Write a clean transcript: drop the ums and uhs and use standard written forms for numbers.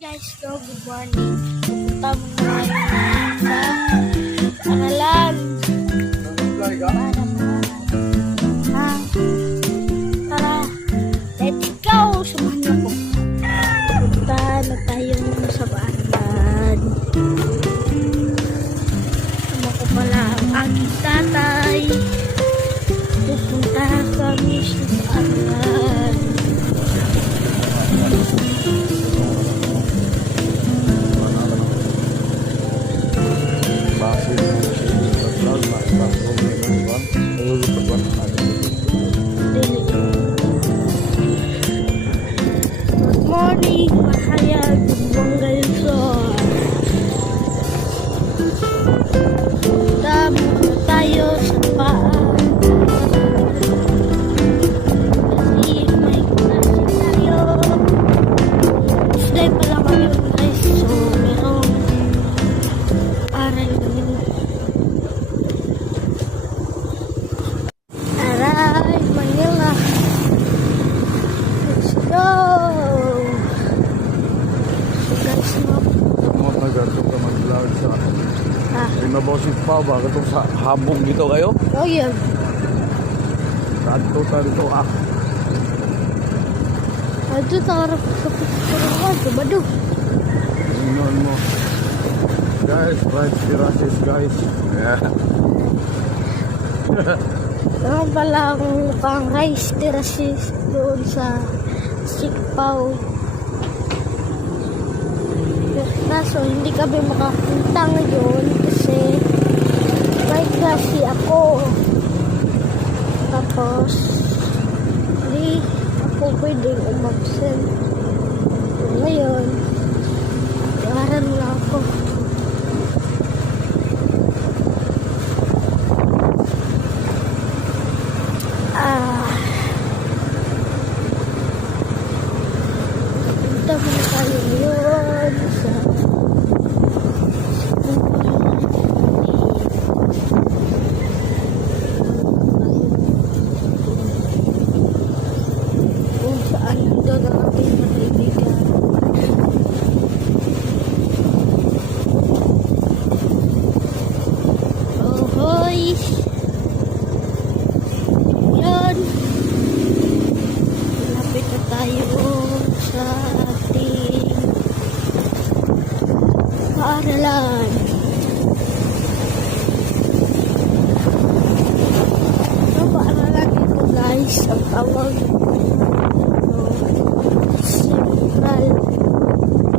Guys, so good morning. Pupunta muna ngayon sa Pangalan. Ha? Tara. Let's go! Samahan niyo po. Pupunta na tayo sa Pangalan. Sama ko pala ang aking tatay. Pupunta kami sa Pangalan. Good morning, mahayag, bongga Luzon. Punta muna tayo sa paan. Kasi may klase tayo. Tuesday pa lang kami guys, so merong aral kami. Aray, Manila. Let's go! So guys, no? Mga nagarto ka mag-vlog sa Rimabosig pa ba? Katong sa habong dito kayo? Oh yeah. Kanto ta dito Ito tarap sa pagkakuruan. Sabado. Tingnan mo. Guys, right terraces guys. Yeah. Naman pala ang mukhang rice terraces doon sa Sikpaw. Kaso hindi kami makapunta ngayon kasi may klase ako. Tapos hindi ako pwedeng umabsent. Ngayon, aral lang ako. Punta muna tayo ngayon sa kung saan doon ang ating mga kaibigan. Oh, hoy! Yan! Malapit na tayo sa ating paaralan. Ano paaralan ito guys? Ang tawag